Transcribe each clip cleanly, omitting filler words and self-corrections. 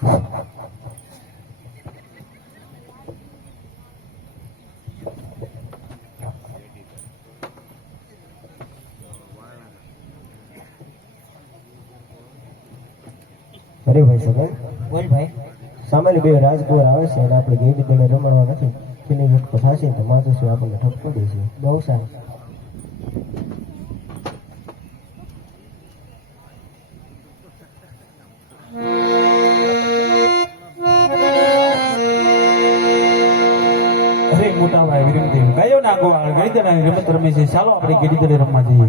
અરે ભાઈ સગન બોલ ભાઈ. સામાન્ય બે રાજકુમાર આવે છે અને આપણે ગેડી દળે રમાડવા નથી તેની વ્યક્ત થશે તો માથું શું આપણને ઠપકો દેશે. બહુ સારું. અરે મોટા ભાઈ વિરમદેવ કયો ના ગોવાળ ગઈ દડાની રમત રમે છે. ચાલો આપણે ગેડી દળે રમવા જઈએ.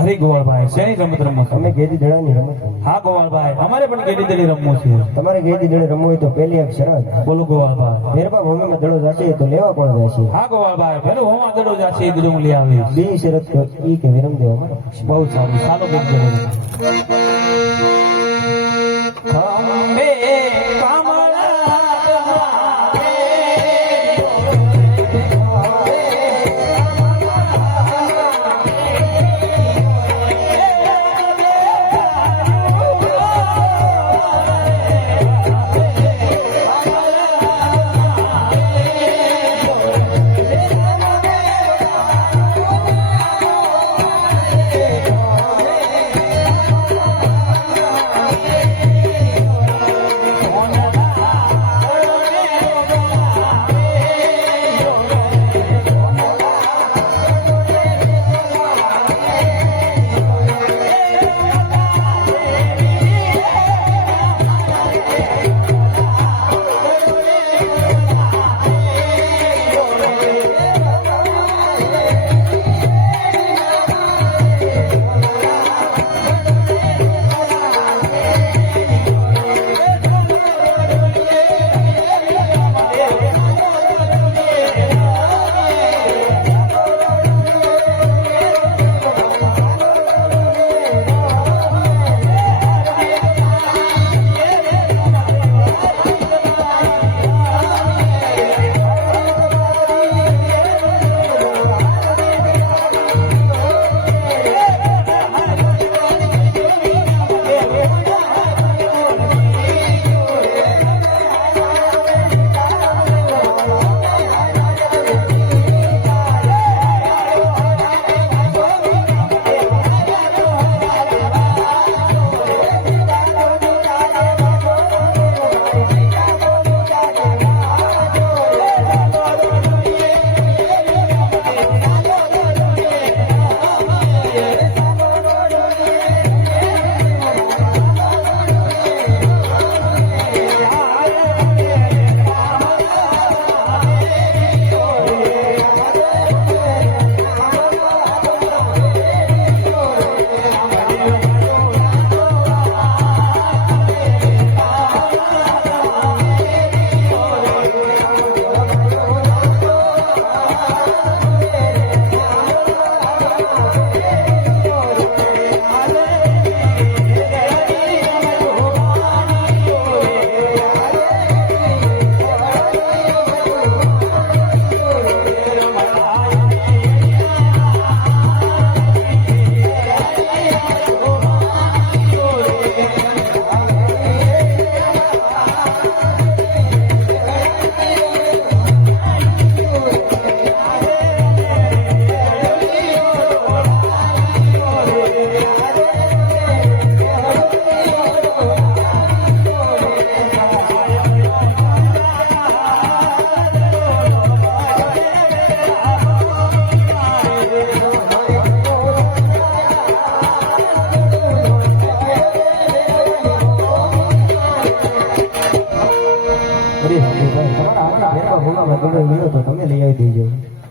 અરે ગોવાળભાઈ શેની રમત રમો છો? અમે ગેડી દળાની રમત રમીએ. હા ગોવાળભાઈ અમારે પણ ગેડી દળે રમવું છે. તમારે ગેડી દળે રમવું હોય તો પહેલી એક શરત, બોલો ગોવાળભાઈ. મેરબા ભૂમિમાં દડો જશે તો લેવા કોણ જશે? હા ગોવાળભાઈ પેલો હું આદડો જાશે એ દડો હું લઈ આવીશ. બીજી શરત તો ઈ કે વિરમદેવ અમારો. બહુ સારું ચાલો ગેડી દળે ખંભે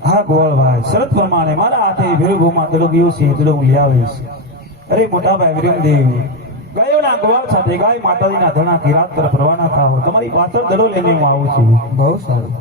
હા ગોવાળભાઈ શરત પ્રમાણે મારા હાથે વિરુભૂમાં દડો ગયો છે દડો હું લઈ આવીશ. અરે મોટા ભાઈ વિરમદેવ ગાયોના ગોવાળ સાથે ગાય માતાજીના ધણાથી રાત તરફ રવાના થાઓ. તમારી પાછળ દડો લઈને હું આવું છું. બહુ સારું.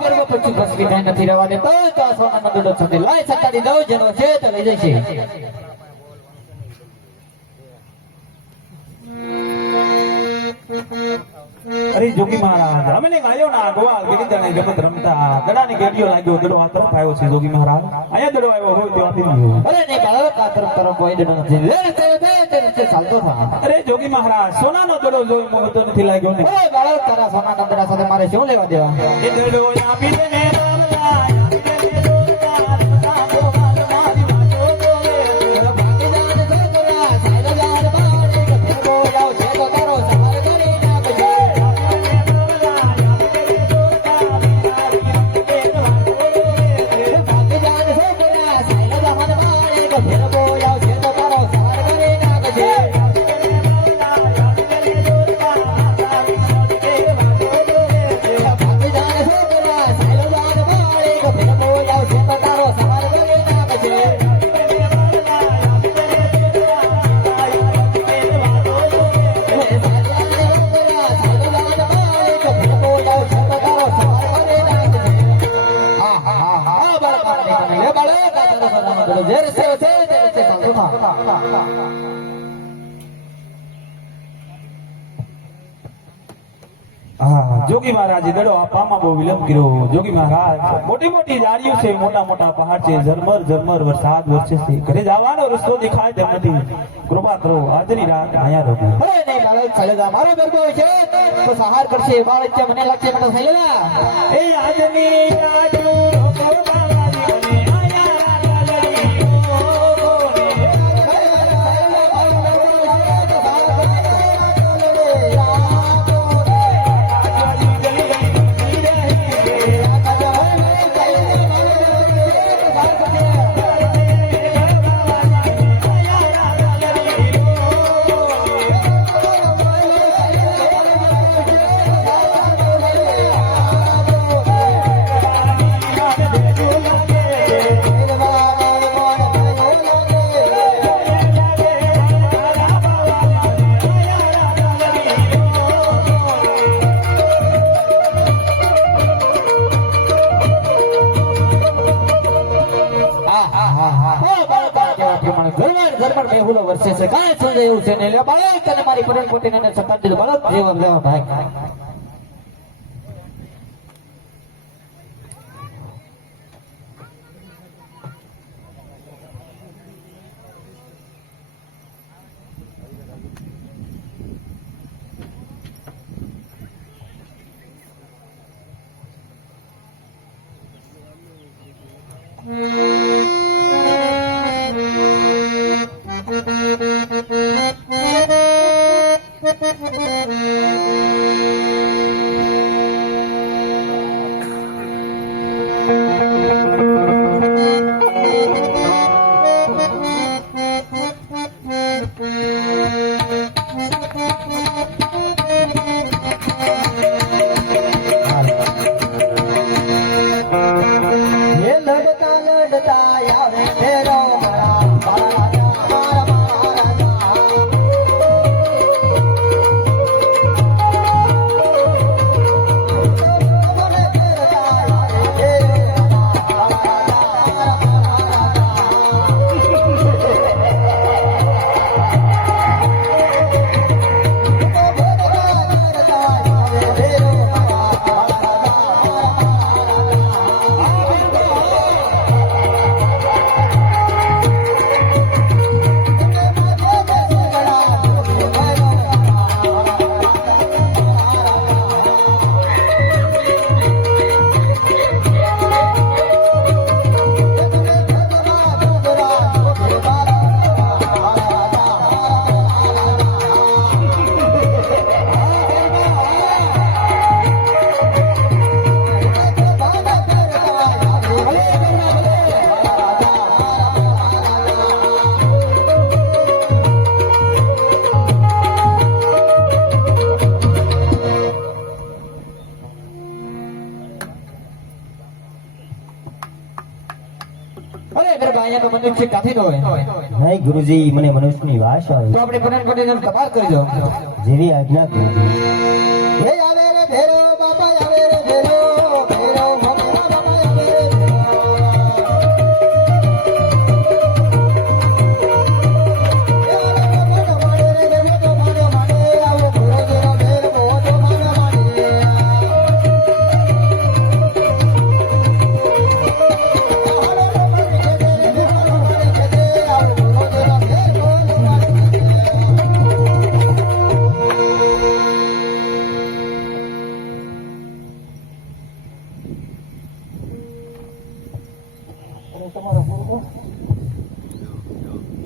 ગર્વ પછી ભસ્મી થાય નથી રહેવા દેતો તો આ સોના મંદુડો સાથે લાય સતાડી દઉં જેનો છે તો લઈ જશે અરે જોગી મહારાજ અમને ગાયો ના ગોવાલ ગીરજાને જગત રમતા દડાની ગેડીઓ લાગ્યો દડો આ તરફ આવ્યો છે જોગી મહારાજ અહીંયા દડો આવ્યો હોય તો આપી દીધો અરે નહીં બાળક આ તરફ તરફ કોઈ દડો નથી લે તે રીતે ચાલતો થા અરે જોગી મહારાજ સોનાનો દડો જોઈ મને તો નથી લાગ્યો ને અરે બાળક તારા સોના કંદડા સાથે મારે શું લેવા દેવા એ દડો આપી દે ને બાબલા હા જોગી મહારાજ દડો આપવામાં બહુ વિલંબ કર્યો જોગી મહારાજ મોટી મોટી ઝાડીઓ છે મોટા મોટા પહાડ છે ઝરમર ઝરમર વરસાદ વરસે છે ઘરે જવાનો રસ્તો દેખાય તેમ નથી કૃપા કરો આજની રાત અહીંયા રહો અરે નહીં બાળક ચાલેલા મારો ગરબો છે તો સહાર કરશે બાળક કે મને લાગશે મને ચાલેલા એ આજની રાત બેહુલો વર્ષે છે કાંઈ સમજાય એવું છે ને એટલે બાળક અને મારી પરણ પોતીને સપાટ દીધું બાળક જેવો લેવા ભાઈ મનુષ્ય કાથી નો હોય નહીં ગુરુજી મને મનુષ્યની વાસ આવે તો આપણે પરણ કોટીને તપાસ કરી દો જેવી આજ્ઞા ગુરુજી હે આવે રે ભેરો બાપા આવે રે ભેરો ભેરો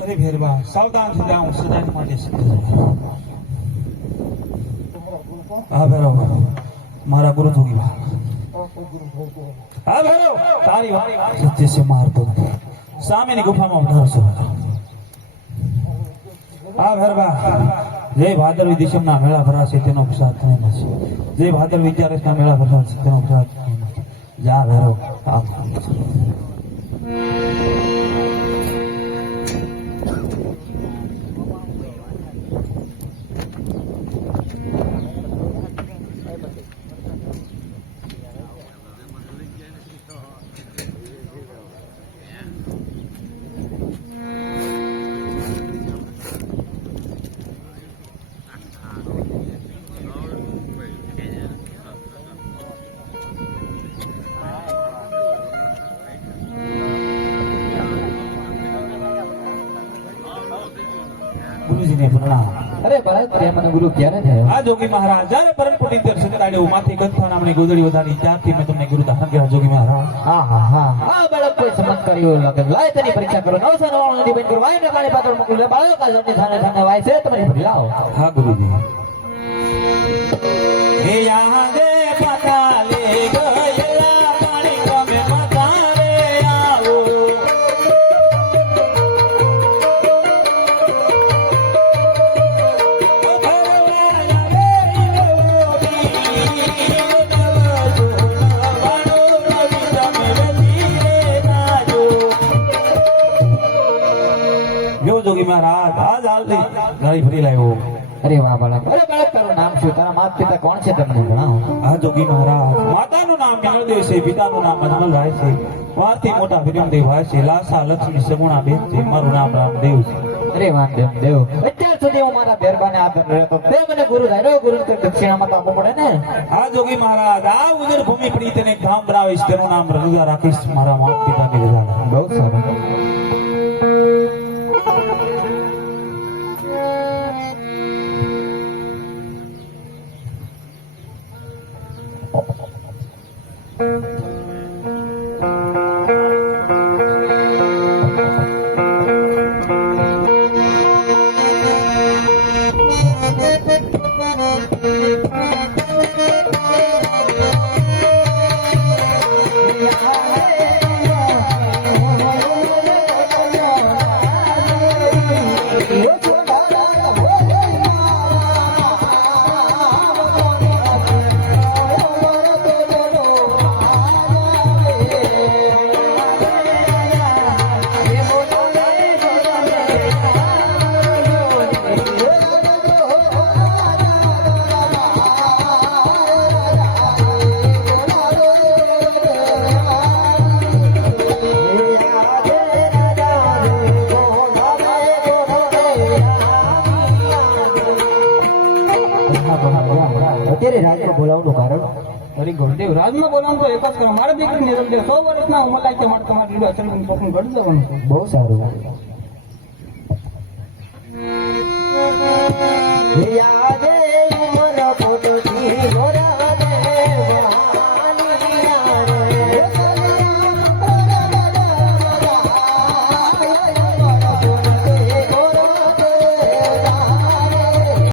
અરે ભેરબા સાવધાન થઈ જાઉં સદાય માટે હા ભેરો મારા ગુરુ જોગી બા હા ભેરો તારી વારી સત્ય છે મારતો સામેની ગુફામાં ઉધારશો હા ભેરબા જય ભાદરવી દિશમના મેળા ભરાશે તેનો પ્રસાદ થઈને મળશે જય ભાદરવી ચારસના મેળા ભરાશે તેનો પ્રસાદ થઈને મળશે જા ભેરો આવ ગુરુજીને પ્રણામ અરે ભરત તે મને ગુરુ ક્યારે થયો આ જોગી મહારાજ જ્યારે પરમપુટી દર્શન કરાડે માથી ગંથા નામની ગોદડી વધારી ત્યારથી મેં તમને ગુરુ ધારણ કર્યા જોગી મહારાજ હા હા હા આ બાળક કોઈ ચમત્કાર એવો લાગે લાય તેની પરીક્ષા કરો 999 ની બેન કરો વાય ને કાલે પાછળ મોકલો બાળક આ જણની થાને થાને વાય છે તમારી ભરી લાવો હા ગુરુજી હે યહાં દે પતા લે ગયેલા પાણી તમે મતારે આવો જોગી મહારાજ આજ હાલથી ગાડી ફરી લાવ્યો અરે વાહ બાળક અરે બાળક તારું નામ શું તારા માતા પિતા કોણ છે તમને જણાવો આ જોગી મહારાજ માતાનું નામ મેળદેવ છે પિતાનું નામ અજમલરાય છે વારથી મોટા વિરમદેવ ભાઈ છે લાસા લક્ષ્મી સગુણા બેન છે મારું નામ રામદેવ છે અરે વામદેવ દેવ અત્યાર સુધી હું મારા બેરબાને આદર રહેતો તે મને ગુરુ ધાર્યો ગુરુ દક્ષિણામાં તો આપવું પડે ને આ જોગી મહારાજ આ ઉજર ભૂમિ પડી તેને ધામ બનાવીશ તેનું નામ રઘુદા રાખીશ મારા માતા પિતાની રજા બહુ સારું અત્યારે રાજમાં બોલાવવાનું કારણ અરે ગુરુદેવ રાજમાં બોલાવું તો એક જ કરો મારા દીકરી નિરંજન 100 વર્ષના ઉંમર લાગે મારે તમારી જોડે અચલ પોકનું ઘડી દેવાનું છે બહુ સારું હે